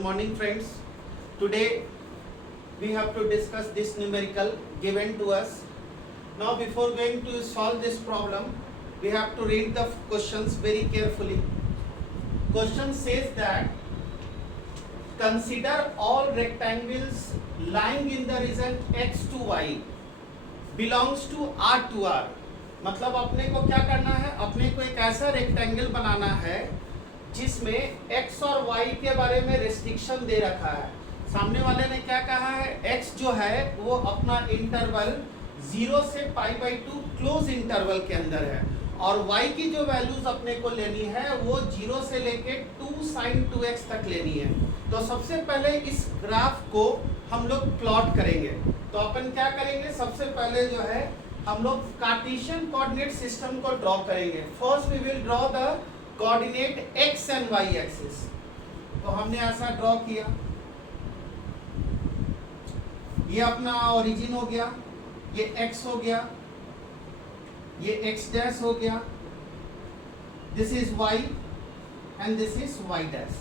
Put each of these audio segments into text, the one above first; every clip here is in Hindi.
Good morning, friends. Today we have to discuss this numerical given to us. Now, before going to solve this problem, we have to read the questions very carefully. Question says that consider all rectangles lying in the region x to y belongs to R to R. मतलब अपने को क्या करना है, अपने को एक ऐसा रेक्टेंगल बनाना है जिसमें x और y के बारे में रेस्ट्रिक्शन दे रखा है. सामने वाले ने क्या कहा है, x जो है वो अपना इंटरवल 0 से π/2 क्लोज इंटरवल के अंदर है और y की जो वैल्यूज अपने को लेनी है वो 0 से लेके 2 sin 2x तक लेनी है. तो सबसे पहले इस ग्राफ को हम लोग प्लॉट करेंगे. तो अपन क्या करेंगे, सबसे पहले जो है हम लोग कार्टेशियन कोऑर्डिनेट सिस्टम को ड्रॉ करेंगे. First we will draw the coordinate x and y axis. तो हमने ऐसा ड्रॉ किया, ये अपना ओरिजिन हो गया, ये x हो गया, ये x डैश हो गया, this is y and this is y dash.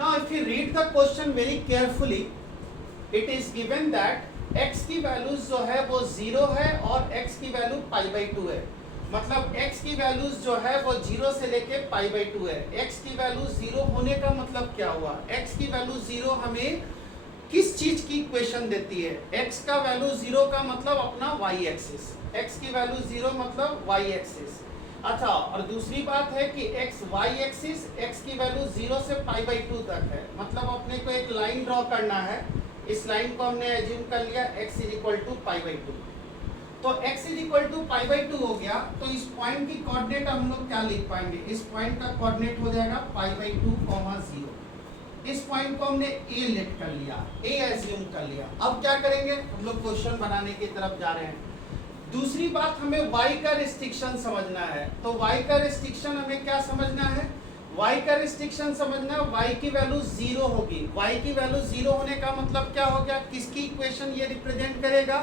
Now if you read the question very carefully, it is given that x की वैल्यूज जो है वो 0 है और x की वैल्यू π/2 है. मतलब x की वैल्यूज जो है वो 0 से लेके π/2 है. x की वैल्यू 0 होने का मतलब क्या हुआ, x की वैल्यू 0 हमें किस चीज की इक्वेशन देती है. x का वैल्यू 0 का मतलब अपना y एक्सिस, x की वैल्यू 0 मतलब y एक्सिस. अच्छा, और दूसरी बात है कि x y एक्सिस, x की वैल्यू 0 से π/2 तक है. मतलब अपने को एक लाइन ड्रॉ करना है. इस लाइन को हमने एज्यूम कर लिया x = π/2. तो x = π/2 हो गया. तो इस पॉइंट की कोऑर्डिनेट हम लोग क्या लिख पाएंगे, इस पॉइंट का कोऑर्डिनेट हो जाएगा π/2, 0. इस पॉइंट को हमने a लेट कर लिया, a एज्यूम कर लिया. अब क्या करेंगे, हम लोग क्वेश्चन बनाने की तरफ जा रहे हैं. दूसरी बात, हमें y का रिस्ट्रिक्शन समझना है. तो y का रिस्ट्रिक्शन हमें क्या समझना है, y का रिस्ट्रिक्शन समझना है. y की वैल्यू 0 होगी. y की वैल्यू 0 होने का मतलब क्या हो गया, किसकी इक्वेशन ये रिप्रेजेंट करेगा,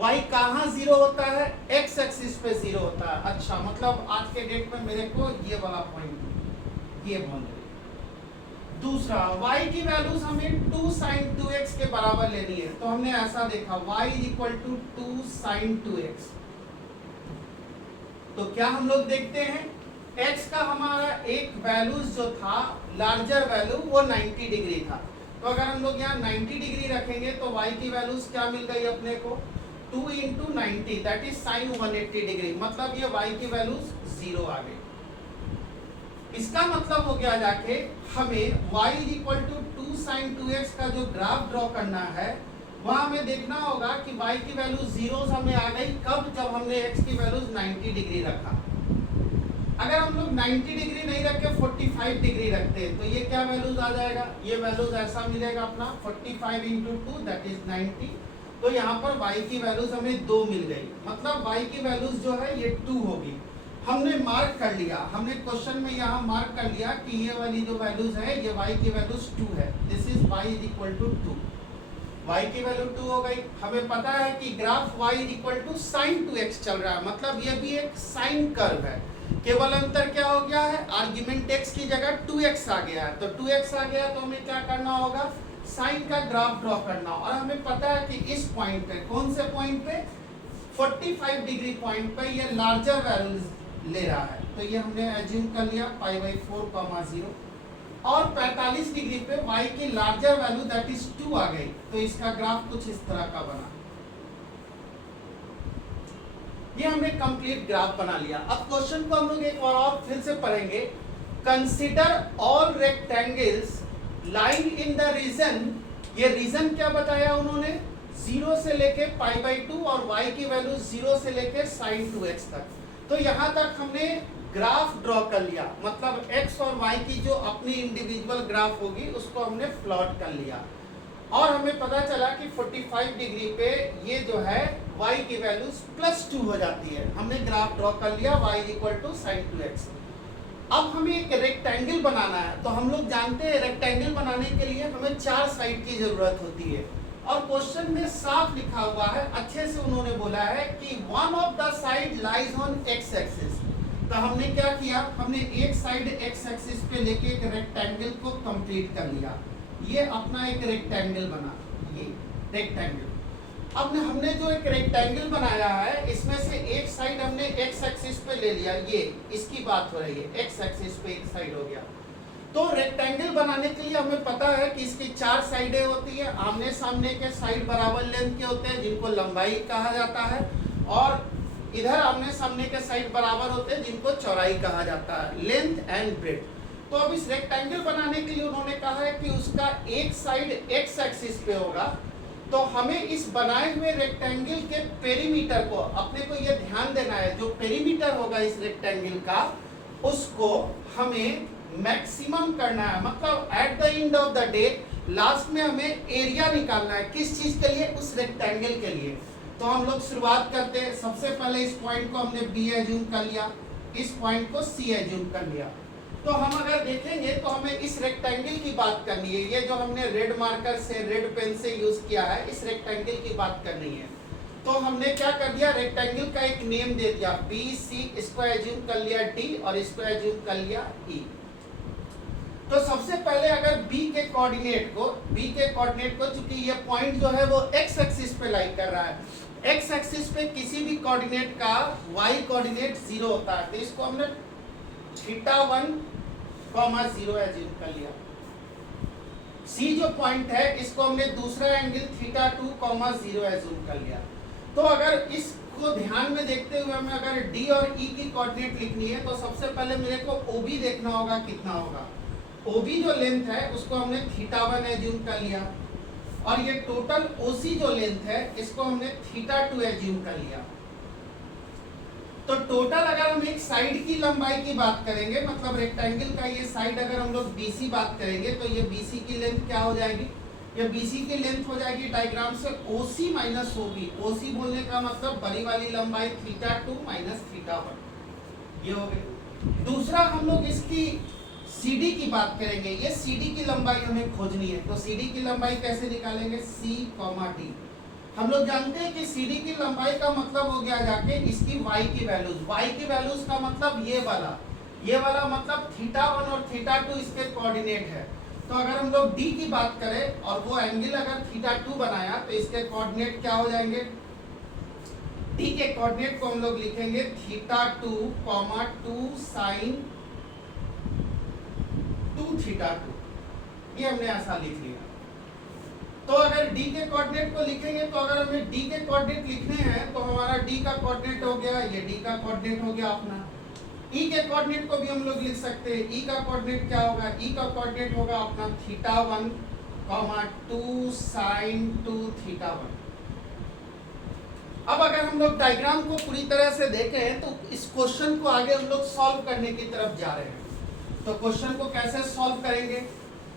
y कहाँ 0 होता है, x एक्सिस पे 0 होता है. अच्छा, मतलब आज के डेट में मेरे को ये वाला पॉइंट ये बाउंड्री. दूसरा, y की वैल्यूज हमें 2 sin 2x के बराबर लेनी है. तो हमने ऐसा देखा y = 2 sin 2x. तो क्या हम लोग देखते हैं, x का हमारा एक वैल्यूज जो था लार्जर वैल्यू वो 90 डिग्री था. तो अगर हम लोग यहाँ 90 डिग्री रखेंगे तो y की वैल्यूज क्या मिल गई अपने को, 2 × 90 दैट इज sin 180 डिग्री. मतलब ये y की वैल्यूज 0 आ गई. इसका मतलब हो गया जाके हमें y = 2 sin 2x का जो ग्राफ ड्रॉ करना है वहां हमें देखना होगा कि y की वैल्यू 0 हमें आ गई कब, जब हमने x की वैल्यूज 90 डिग्री रखा. अगर हम लोग 90 डिग्री नहीं रख के 45 डिग्री रखते हैं तो ये क्या वैल्यूज आ जाएगा, ये वैल्यूज ऐसा मिलेगा अपना 45 × 2 दैट इज 90. तो यहाँ पर y की वैल्यूज हमें 2 मिल गई. मतलब y की वैल्यूज जो है ये 2 होगी. हमने मार्क कर लिया, हमने क्वेश्चन में यहाँ मार्क कर लिया कि ये वाली जो वैल्यूज है ये y की वैल्यूज 2 है. This is y = 2. y की वैल्यू 2 हो गई. हमें पता है कि ग्राफ y = sin 2x चल रहा है. मतलब ये भी एक साइन कर्व है. केवल अंतर क्या हो गया है, आर्गुमेंट x की जगह 2x आ गया है. तो 2x आ गया तो हमें क्या करना होगा, साइन का ग्राफ ड्रॉ करना. और हमें पता है कि इस पॉइंट पे, कौन से पॉइंट पे, 45 डिग्री पॉइंट पे ये लार्जर वैल्यूज ले रहा है. तो ये हमने एज्यूम कर लिया π/4, 0. और 45 डिग्री पे y की लार्जर वैल्यू दैट इज 2 आ गई. तो इसका ग्राफ कुछ इस तरह का बना. ये हमने कंप्लीट ग्राफ बना लिया. अब क्वेश्चन को हम लोग एक बार और फिर से पढ़ेंगे. Consider all rectangles lying in the region. ये रीजन क्या बताया उन्होंने, 0 से लेके π/2 और y की वैल्यू 0 से लेके sin 2x तक. तो यहाँ तक हमने ग्राफ ड्रॉ कर लिया. मतलब x और y की जो अपनी इंडिविजुअल ग्राफ होगी उसको हमने प्लॉट कर लिया. और हमें पता चला कि 45 डिग्री पे ये जो है y की वैल्यूज +2 हो जाती है. हमने ग्राफ ड्रॉ कर लिया y = sin 2x. अब हमें एक रेक्टेंगल बनाना है. तो हम लोग जानते हैं रेक्टेंगल बनाने के लिए हमें 4 साइड की जरूरत होती है. और क्वेश्चन में साफ लिखा हुआ है, अच्छे से उन्होंने बोला है कि one of the side lies on x axis. तो हमने क्या किया, हमने एक साइड एक्स एक्सिस पे लेके एक रेक्टेंगल को कंप्लीट कर लिया। ये अपना एक रेक्टेंगल बना, ये रेक्टेंगल। अब हमने जो एक रेक्टेंगल बनाया है, इसमें से एक साइड हमने एक्स एक्सिस पे ले लिया, ये इसकी बात हो रही है, एक्स एक्सिस पे एक साइड हो गया। तो रेक्टेंगल बनाने के लिए हमें पता है कि इसकी 4 साइडें होती है, आमने सामने के साइड बराबर लेंथ के होते हैं जिनको लंबाई कहा जाता है, और इधर आमने सामने के साइड बराबर होते हैं जिनको चौड़ाई कहा जाता है, लेंथ एंड ब्रेड्थ। तो अब इस रेक्टेंगल बनाने के लिए उन्होंने कहा है कि उसका एक साइड एक्स एक्सिस पे होगा, तो हमें इस बनाए हुए रेक्टेंगल के पेरीमीटर को, अपने को ये ध्यान देना है, जो पेरीमीटर होगा इस रेक्टेंगल का उसको हमें मैक्सिमम करना है। मतलब at the end of the day last में हमें एरिया निकालना है, किस चीज के लिए, उस रेक्टेंगल के लिए। तो हम लोग शुरुआत करते हैं, सबसे पहले इस पॉइंट को हमने बी एज्यूम कर लिया, इस पॉइंट को सी एज्यूम कर लिया। तो हम अगर देखेंगे तो हमें इस रेक्टेंगल की बात करनी है, ये जो हमने रेड मार्कर से, रेड पेन से यूज किया है, इस रेक्टेंगल की बात करनी है। तो हमने क्या कर दिया, रेक्टेंगल का एक नेम दे दिया बी सी, इसको एज्यूम कर लिया डी और इसको एज्यूम कर लिया ई। तो सबसे पहले अगर b के कोऑर्डिनेट को चूंकि ये पॉइंट जो है वो x एक्सिस पे लाई कर रहा है, x एक्सिस पे किसी भी कोऑर्डिनेट का y कोऑर्डिनेट 0 होता है, तो इसको हमने θ1, 0 एज्यूम कर लिया। c जो पॉइंट है इसको हमने दूसरा एंगल θ2, 0 एज्यूम कर लिया। तो अगर इसको ध्यान में देखते हुए हमें अगर d और e की कोऑर्डिनेट लिखनी है, तो सबसे पहले मेरे को OB देखना होगा कितना होगा। OB जो लेंथ है उसको हमने θ1 एज्यूम कर लिया, और ये टोटल OC जो लेंथ है इसको हमने θ2 एज्यूम कर लिया। तो टोटल अगर हम एक साइड की लंबाई की बात करेंगे, मतलब रेक्टेंगल का ये साइड अगर हम लोग BC बात करेंगे, तो ये BC की लेंथ क्या हो जाएगी, ये BC की लेंथ हो जाएगी डायग्राम से OC माइनस OB। OC बोलने का मतलब बड़ी वाली लंबाई θ2 माइनस θ1, ये हो गई। दूसरा हम लोग इसकी CD की बात करेंगे, ये CD की लंबाई हमें खोजनी है। तो CD की लंबाई कैसे निकालेंगे, C, D। हम लोग जानते हैं कि CD की लंबाई का मतलब हो गया जाके इसकी y की वैल्यूज, y की वैल्यूज का मतलब ये वाला मतलब θ1 और θ2 इसके कोऑर्डिनेट है। तो अगर हम लोग D की बात करें और वो एंगल अगर θ2 बनाया, तो इसके कोऑर्डिनेट क्या हो जाएंगे, D के कोऑर्डिनेट को हम लोग लिखेंगे θ2, 2 sin 2θ2, ये हमने ऐसा लिख लिया। तो अगर D के कोऑर्डिनेट को लिखेंगे, तो अगर हमें D के कोऑर्डिनेट लिखने हैं तो हमारा D का कोऑर्डिनेट हो गया, ये D का कोऑर्डिनेट हो गया अपना। E के कोऑर्डिनेट को भी हम लोग लिख सकते हैं, E का कोऑर्डिनेट क्या होगा, E का कोऑर्डिनेट होगा अपना θ1, 2 sin 2θ1। अब अगर हम लोग डायग्राम को पूरी तरह से देखें तो इस क्वेश्चन को आगे हम लोग सॉल्व करने की तरफ जा रहे हैं। तो क्वेश्चन को कैसे सॉल्व करेंगे,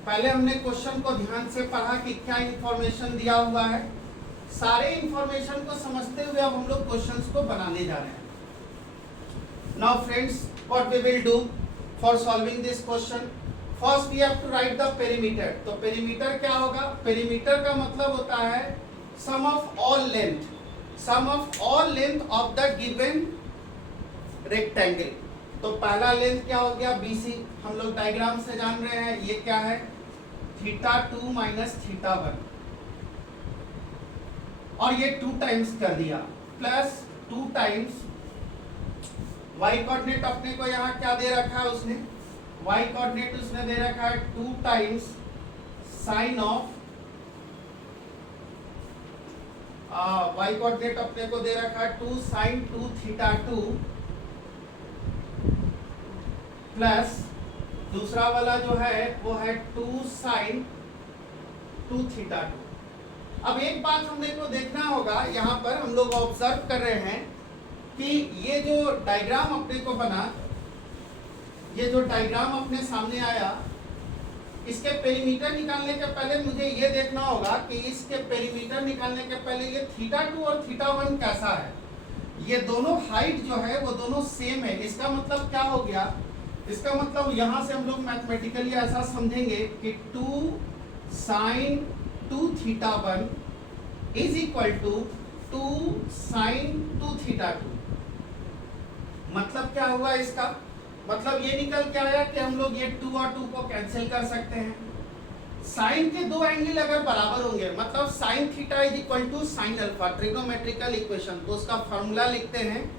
पहले हमने क्वेश्चन को ध्यान से पढ़ा कि क्या इंफॉर्मेशन दिया हुआ है, सारे इंफॉर्मेशन को समझते हुए अब हम लोग क्वेश्चंस को बनाने जा रहे हैं। Now friends, what we will do for solving this question, first we have to write the perimeter. तो पेरीमीटर क्या होगा, पेरीमीटर का मतलब होता है sum of all length of the given rectangle. तो पहला लेंथ क्या हो गया, BC, हम लोग डायग्राम से जान रहे हैं ये क्या है, θ2 माइनस θ1, और ये 2 टाइम्स कर दिया, प्लस 2 टाइम्स y कोऑर्डिनेट अपने को यहाँ क्या दे रखा है उसने, y कोऑर्डिनेट उसने दे रखा है 2 times sign of, y coordinate अपने को दे रखा है 2 sin 2θ2 प्लस दूसरा वाला जो है वो है 2 sin 2θ2। अब एक बात हमने को देखना होगा, यहाँ पर हम लोग ऑब्जर्व कर रहे हैं कि ये जो डायग्राम अपने को बना, ये जो डायग्राम अपने सामने आया, इसके पेरीमीटर निकालने के पहले मुझे ये देखना होगा कि इसके पेरीमीटर निकालने के पहले ये θ2 और θ1 कैसा है। ये दोनों हाइट जो है वो दोनों सेम है। इसका मतलब क्या हो गया, इसका मतलब यहाँ से हम लोग मैथमेटिकली ऐसा समझेंगे कि 2 sin 2θ1 is equal to 2 sin 2θ2। मतलब क्या हुआ इसका, मतलब ये निकल के आया कि हम लोग ये 2 और 2 को कैंसिल कर सकते हैं। साइन के दो एंगल अगर बराबर होंगे, मतलब sine theta is equal to sine alpha, trigonometrical equation, तो उसका फॉर्मूला लिखते हैं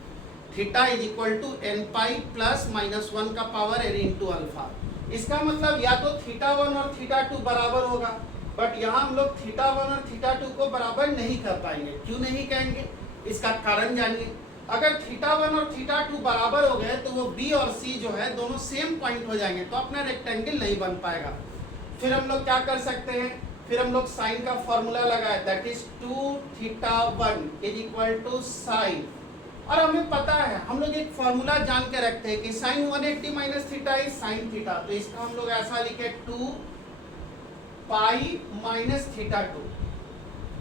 theta is equal to n pi plus minus 1 का पावर एन इंटू अल्फा। इसका मतलब या तो थीटा 1 और थीटा 2 बराबर होगा, बट यहाँ हम लोग थीटा 1 और थीटा 2 को बराबर नहीं कर पाएंगे। क्यों नहीं कहेंगे, इसका कारण जानिए। अगर थीटा 1 और थीटा 2 बराबर हो गए तो वो बी और सी जो है दोनों सेम पॉइंट हो जाएंगे, तो अपना रेक्टेंगल नहीं बन पाएगा। फिर हम लोग क्या कर सकते हैं, फिर हम लोग साइन का फॉर्मूला लगाए, that is 2 theta 1 is equal to sine, और हमें पता है, हम लोग एक फॉर्मूला जान के रखते हैं कि sine 180 minus theta is sine theta, तो इसका हम लोग ऐसा लिखे 2 पाई माइनस थीटा 2।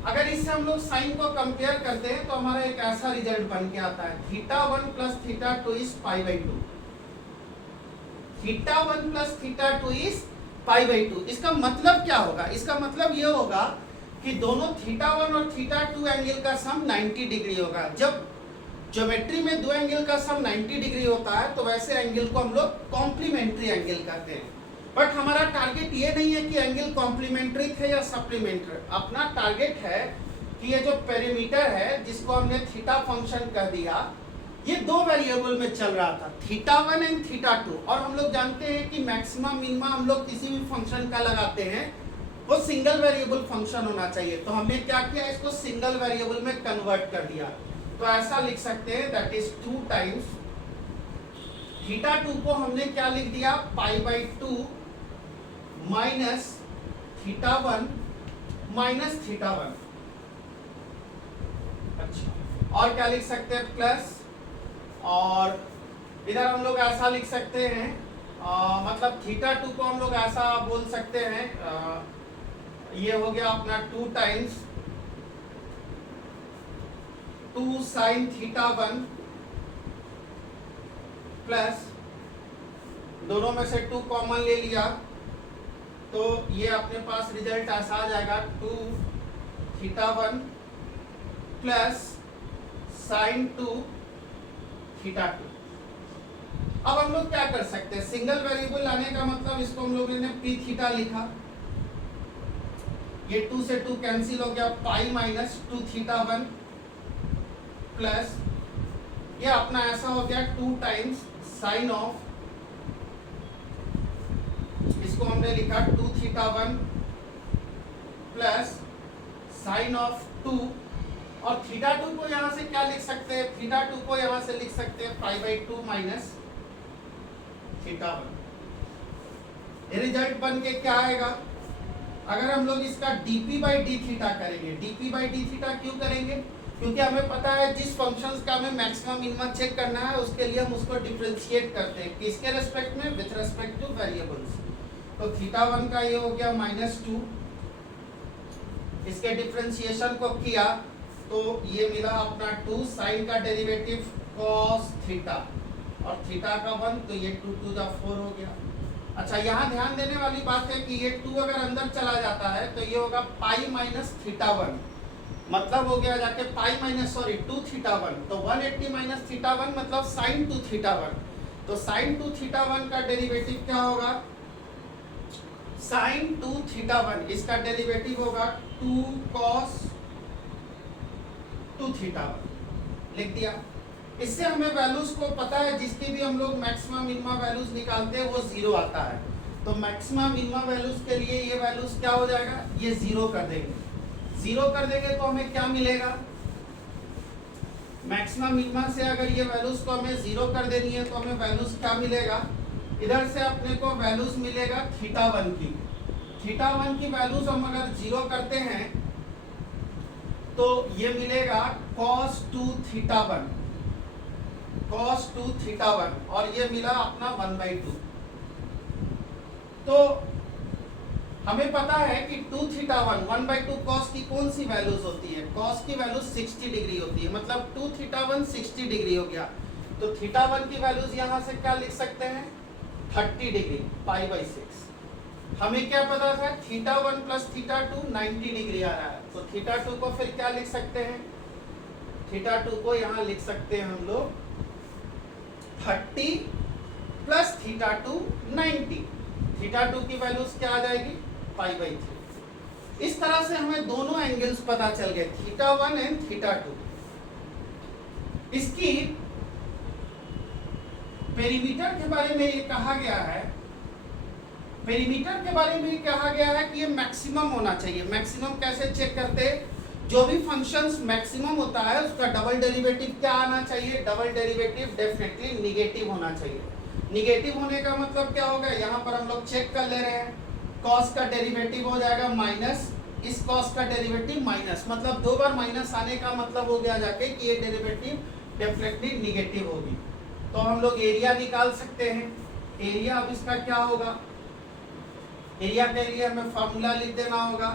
अगर इससे हम लोग साइन को कंपेयर करते हैं तो हमारा एक ऐसा रिजल्ट बन के आता है, theta 1 plus theta 2 is pi by 2, theta 1 plus theta 2 is pi by 2। इसका मतलब क्या होगा, इसका मतलब ये होगा कि दोनों थीटा 1 और थीटा 2 एंगल का सम 90 डिग्री होगा। जब ज्योमेट्री में दो एंगल का सम 90 डिग्री होता है तो वैसे एंगल को हम लोग कॉम्प्लीमेंट्री एंगल कहते हैं। बट हमारा टारगेट ये नहीं है कि एंगल कॉम्प्लीमेंट्री थे या सप्लीमेंट्री, अपना टारगेट है कि ये जो पेरीमीटर है जिसको हमने थीटा फंक्शन कह दिया, ये दो वेरिएबल में चल रहा था, थीटा 1 एंड थीटा 2, और हम लोग जानते हैं कि मैक्सिमम मिनिमा हम लोग किसी भी फंक्शन का लगाते हैं वो सिंगल वेरिएबल फंक्शन होना चाहिए। तो हमने क्या किया, इसको सिंगल वेरिएबल में कन्वर्ट कर दिया। तो ऐसा लिख सकते हैं, दैट इज 2 टाइम्स थीटा 2 को हमने क्या लिख दिया, pi by 2 minus theta 1 minus theta 1। अच्छा, और क्या लिख सकते हैं, प्लस, और इधर हम लोग ऐसा लिख सकते हैं, मतलब थीटा 2 को हम लोग ऐसा बोल सकते हैं, ये हो गया अपना 2 टाइम्स 2 साइन थीटा 1 प्लस, दोनों में से 2 कॉमन ले लिया तो ये अपने पास रिजल्ट ऐसा आ जाएगा 2 थीटा 1 प्लस साइन 2 थीटा 2। अब हम लोग क्या कर सकते हैं, सिंगल वेरिएबल लाने का मतलब इसको हम लोगों ने पी थीटा लिखा, ये 2 से 2 कैंसिल हो गया, पाई माइनस 2 थीटा 1 प्लस, ये अपना ऐसा हो गया 2 टाइम्स साइन ऑफ, इसको हमने लिखा 2 थीटा 1 प्लस साइन ऑफ 2, और थीटा 2 को यहाँ से क्या लिख सकते हैं, थीटा 2 को यहाँ से लिख सकते हैं पाई बाई 2 माइनस थीटा 1। ये रिजल्ट बन के क्या आएगा, अगर हम लोग इसका dp बाई डी थीटा करेंगे, dp बाई डी थीटा क्यों करेंगे, क्योंकि हमें पता है जिस फंक्शंस का हमें मैक्सिमम मिनिमम चेक करना है उसके लिए हम उसको डिफरेंशिएट करते हैं, किसके रेस्पेक्ट में, विथ रेस्पेक्ट टू वेरिएबल्स। तो थीटा 1 का ये हो गया -2, इसके डिफरेंशिएशन को किया तो ये मिला अपना 2 साइन का डेरिवेटिव cos थीटा, और थीटा का 1, तो ये 2 to the 4 हो गया। अच्छा, यहाँ ध्यान देने वाली बात है कि ये 2 अगर अंदर चला जाता है तो ये होगा पाई माइनस थीटा 1, मतलब हो गया जाके पाई माइनस 2 थीटा 1, तो 180 माइनस थीटा 1 मतलब साइन 2 थीटा 1, तो साइन 2 थीटा 1 का डेरिवेटिव क्या होगा, साइन 2 थीटा 1, इसका डेरिवेटिव होगा 2 cos 2 थीटा 1, लिख दिया। इससे हमें वैल्यूज को पता है, जिसकी भी हम लोग मैक्सिमम मिनिमम वैल्यूज निकालते हैं वो 0 आता है, तो मैक्सिमम मिनिमम वैल्यूज के लिए ये वैल्यूज क्या हो जाएगा, ये 0 कर देंगे। 0 कर देंगे तो हमें क्या मिलेगा, मैक्सिमम मिनिमम से अगर ये वैल्यूज को हमें 0 कर देनी है तो हमें वैल्यूज क्या मिलेगा, इधर से अपने को वैल्यूज मिलेगा थीटा 1 की, थीटा 1 की वैल्यूज हम अगर 0 करते हैं तो ये मिलेगा cos 2 थीटा 1, cos 2 थीटा 1, और ये मिला अपना 1/2। तो हमें पता है कि 2 थीटा 1 1/2 cos की कौन सी वैल्यूज होती है, cos की वैल्यू 60 डिग्री होती है, मतलब 2 थीटा 1 60 डिग्री हो गया, तो थीटा 1 की वैल्यूज यहाँ से क्या लिख सकते हैं, 30 डिग्री, पाई बाई 6। हमें क्या पता था, थीटा 1 प्लस थीटा 2 90 डिग्री आ रहा है, तो थीटा 2 को फिर क्या लिख सकते हैं, थीटा 2 को यहाँ लिख सकते हैं हम लोग 30 plus theta two 90। Theta two की वैल्यूज क्या आ जाएगी, पाई बाई 3। इस तरह से हमें दोनों एंगल्स पता चल गए, थीटा 1 एंड थीटा 2। इसकी पेरीमीटर के बारे में ये कहा गया है, पेरीमीटर के बारे में कहा गया है कि ये मैक्सिमम होना चाहिए। मैक्सिमम कैसे चेक करते हैं, जो भी फंक्शंस मैक्सिमम होता है उसका डबल डेरिवेटिव क्या आना चाहिए, डबल डेरिवेटिव डेफिनेटली निगेटिव होना चाहिए। निगेटिव होने का मतलब क्या होगा, यहाँ पर हम लोग चेक कर ले रहे हैं, कॉस का डेरिवेटिव हो जाएगा माइनस, इस कॉस का डेरिवेटिव माइनस, मतलब दो बार माइनस आने का मतलब हो गया जाके कि ये डेरिवेटिव डेफिनेटली निगेटिव होगी। तो हम लोग एरिया निकाल सकते हैं। एरिया अब इसका क्या होगा, एरिया के लिए हमें फॉर्मूला लिख देना होगा।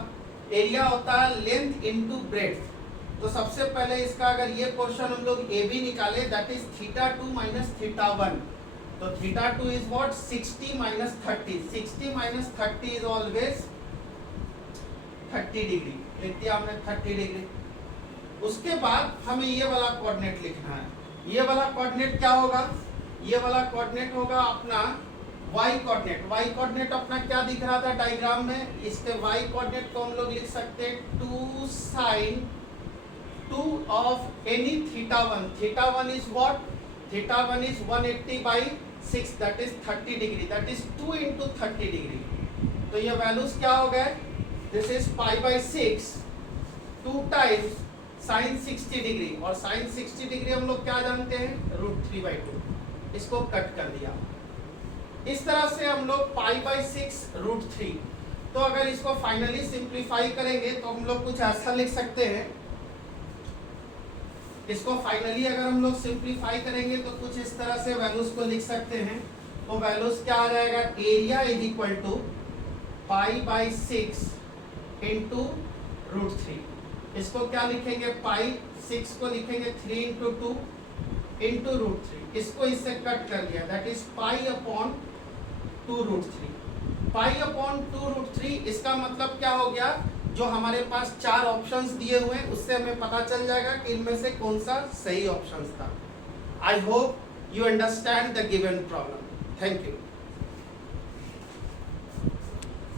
एरिया होता है लेंथ इनटू ब्रेड्थ। तो सबसे पहले इसका अगर ये पोर्शन हम लोग ए बी निकाले, that is theta 2 minus theta 1। तो theta 2 is what, 60 minus 30। 60 minus 30 is always 30 degree, लिख दिया हमने 30 डिग्री। उसके बाद हमें ये वाला कोऑर्डिनेट लिखना है। ये वाला कोऑर्डिनेट क्या होगा, ये वाला कोऑर्डिनेट होगा अपना y कोऑर्डिनेट। y कोऑर्डिनेट अपना क्या दिख रहा था डायग्राम में, इसके y कोऑर्डिनेट को हम लोग लिख सकते हैं 2 sin 2 of any theta 1। Theta 1 is what, theta 1 is 180 by 6, that is 30 degree, that is 2 into 30 degree. तो ये वैल्यूज क्या हो गए, this is pi by 6 2 times sign 60 degree, और साइन 60 डिग्री हम लोग क्या जानते हैं, √3/2। इसको कट कर दिया। इस तरह से हम लोग पाई बाई 6 √3। तो अगर इसको फाइनली सिंप्लीफाई करेंगे तो हम लोग कुछ ऐसा लिख सकते हैं, इसको फाइनली अगर हम लोग सिंप्लीफाई करेंगे तो कुछ इस तरह से वैल्यूज को लिख सकते हैं। तो वैल्यूज क्या आ जाएगा, area is equal to pi by 6 into √3। इसको क्या लिखेंगे, पाई 6 को लिखेंगे 3 इंटू 2 इंटू √3। इसको इससे कट कर दिया, that is pi upon 2√3। Pi upon 2√3, इसका मतलब क्या हो गया, जो हमारे पास 4 ऑप्शंस दिए हुए हैं उससे हमें पता चल जाएगा कि इनमें से कौन सा सही ऑप्शन था। I hope you understand the given problem. Thank you.